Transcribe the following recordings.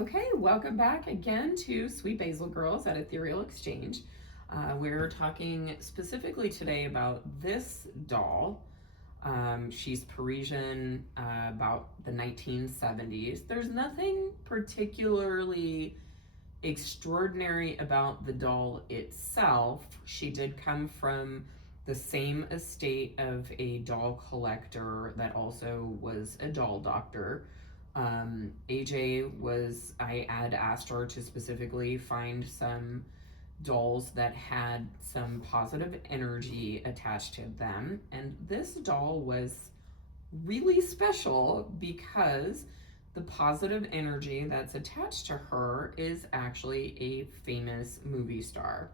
Okay, welcome back again to Sweet Basil Girls at Ethereal Exchange. We're talking specifically today about this doll. She's Parisian, about the 1970s. There's nothing particularly extraordinary about the doll itself. She did come from the same estate of a doll collector that also was a doll doctor. AJ I had asked her to specifically find some dolls that had some positive energy attached to them. And this doll was really special because the positive energy that's attached to her is actually a famous movie star.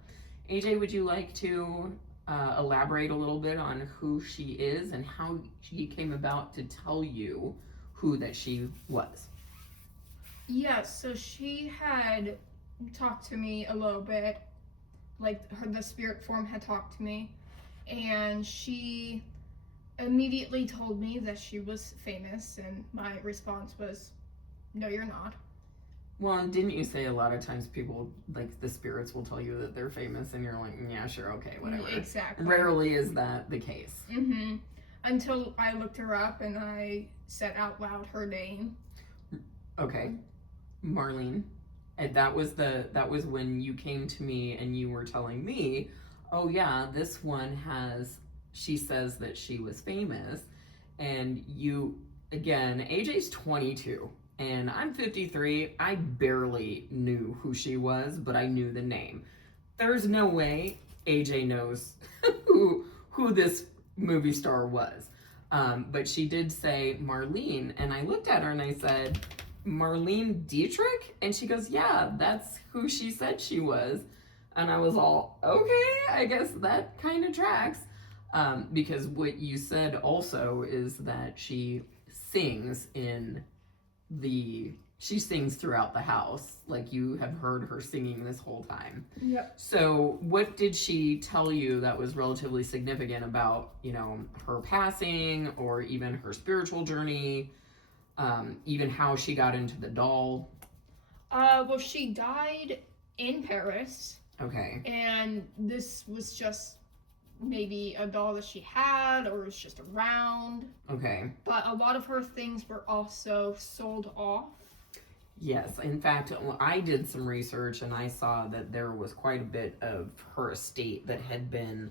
AJ, would you like to elaborate a little bit on who she is and how she came about to tell you who that she was? Yes, so she had talked to me a little bit, the spirit form had talked to me, and she immediately told me that she was famous, and my response was, no, you're not. Well, didn't you say a lot of times people, like the spirits will tell you that they're famous and you're like, yeah, sure, okay, whatever. Exactly. Rarely is that the case. Mm-hmm. Until I looked her up and I said out loud her name. Okay. Marlene. And that was when you came to me and you were telling me, oh yeah, this one she says that she was famous. And again, AJ's 22 and I'm 53. I barely knew who she was, but I knew the name. There's no way AJ knows who this movie star was. But she did say Marlene, and I looked at her and I said, Marlene Dietrich? And she goes, yeah, that's who she said she was. And I was all, okay, I guess that kind of tracks. Because what you said also is that she sings throughout the house. Like you have heard her singing this whole time. Yep. So what did she tell you that was relatively significant about, her passing or even her spiritual journey? Even how she got into the doll? Well, she died in Paris. Okay. And this was just maybe a doll that she had or was just around. Okay. But a lot of her things were also sold off. Yes. In fact, I did some research and I saw that there was quite a bit of her estate that had been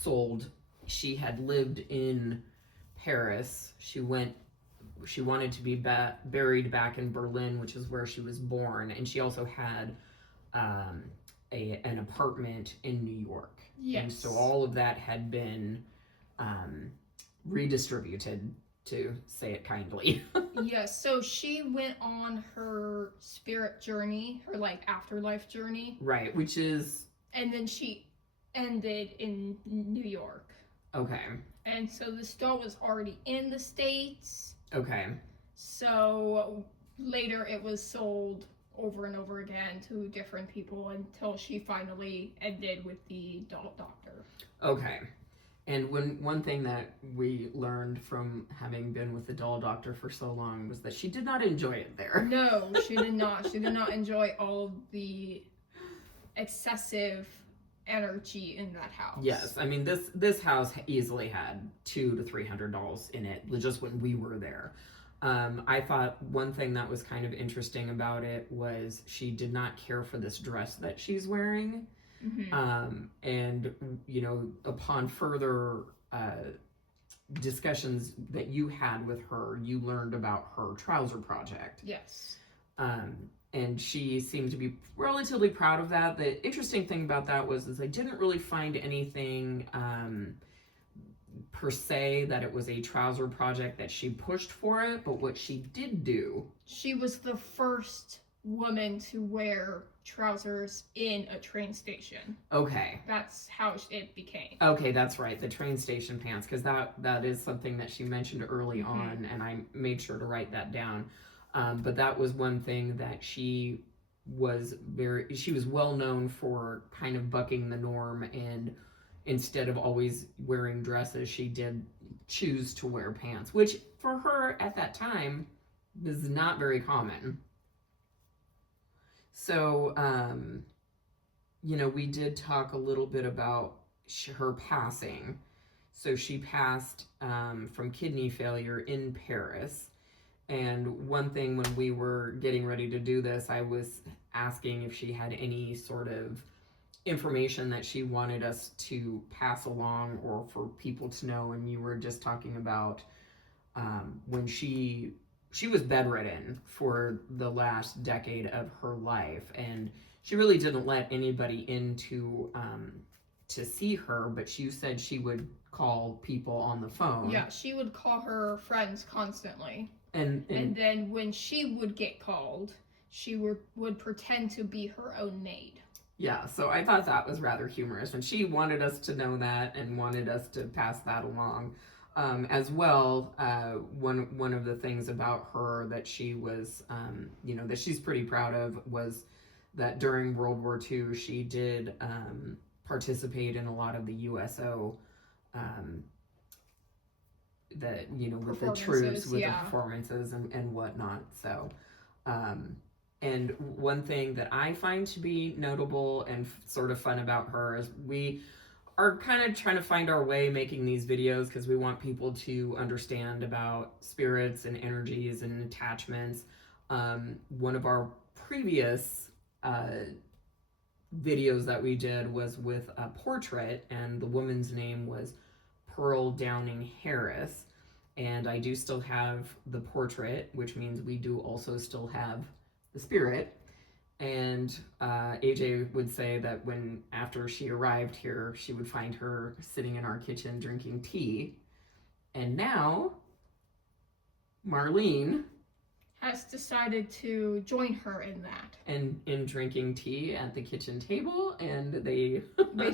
sold. She had lived in Paris. She wanted to be buried back in Berlin, which is where she was born. And she also had an apartment in New York. Yes. And so all of that had been redistributed, to say it kindly. Yes, so she went on her spirit journey, her afterlife journey. Right, which is... And then she ended in New York. Okay. And so this doll was already in the States. Okay. So later it was sold over and over again to different people until she finally ended with the doll doctor. Okay. And one thing that we learned from having been with the doll doctor for so long was that she did not enjoy it there. No, she did not. She did not enjoy all of the excessive energy in that house. Yes, I mean this house easily had 200 to 300 dolls in it just when we were there. I thought one thing that was kind of interesting about it was she did not care for this dress that she's wearing. Mm-hmm. And upon further discussions that you had with her, you learned about her trouser project. Yes. And she seemed to be relatively proud of that. The interesting thing about that is I didn't really find anything per se that it was a trouser project that she pushed for it, but what she did do... She was the first woman to wear trousers in a train station. Okay. That's how it became. Okay, that's right, the train station pants, because that is something that she mentioned early mm-hmm. on, and I made sure to write that down. But that was one thing that she was well known for kind of bucking the norm, and instead of always wearing dresses, she did choose to wear pants, which for her at that time was not very common. So, we did talk a little bit about her passing. So she passed from kidney failure in Paris. And one thing when we were getting ready to do this, I was asking if she had any sort of information that she wanted us to pass along or for people to know. And you were just talking about when she was bedridden for the last decade of her life, and she really didn't let anybody in to see her, but she said she would call people on the phone. Yeah, she would call her friends constantly. And then when she would get called, she would pretend to be her own maid. Yeah, so I thought that was rather humorous, and she wanted us to know that and wanted us to pass that along. As well, one of the things about her that she was, that she's pretty proud of was that during World War II, she did participate in a lot of the USO, with the troops, with the performances and whatnot. So, and one thing that I find to be notable and sort of fun about her is we are kind of trying to find our way making these videos because we want people to understand about spirits and energies and attachments. One of our previous videos that we did was with a portrait, and the woman's name was Pearl Downing Harris. And I do still have the portrait, which means we do also still have the spirit. And AJ would say that after she arrived here, she would find her sitting in our kitchen drinking tea. And now, Marlene has decided to join her in that. And in drinking tea at the kitchen table, and they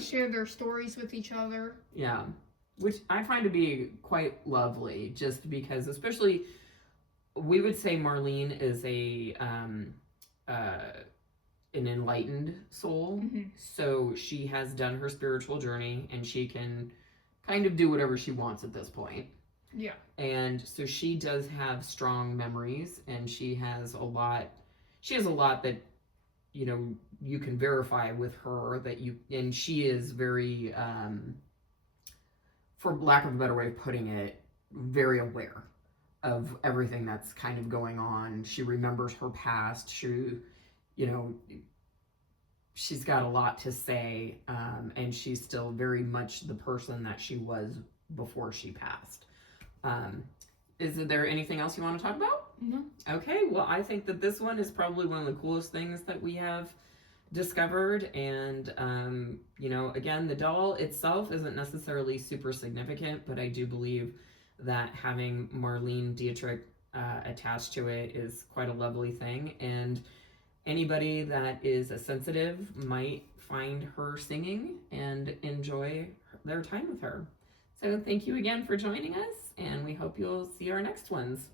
share their stories with each other. Yeah, which I find to be quite lovely, just because, especially, we would say Marlene is an enlightened soul. Mm-hmm. So she has done her spiritual journey, and she can kind of do whatever she wants at this point. Yeah. And so she does have strong memories, and she has a lot that, you can verify with her and she is very, for lack of a better way of putting it, very aware of everything that's kind of going on. She remembers her past. She's got a lot to say, and she's still very much the person that she was before she passed. Is there anything else you want to talk about? No. Okay, well, I think that this one is probably one of the coolest things that we have discovered. And, again, the doll itself isn't necessarily super significant, but I do believe that having Marlene Dietrich attached to it is quite a lovely thing. And anybody that is a sensitive might find her singing and enjoy their time with her. So thank you again for joining us, and we hope you'll see our next ones.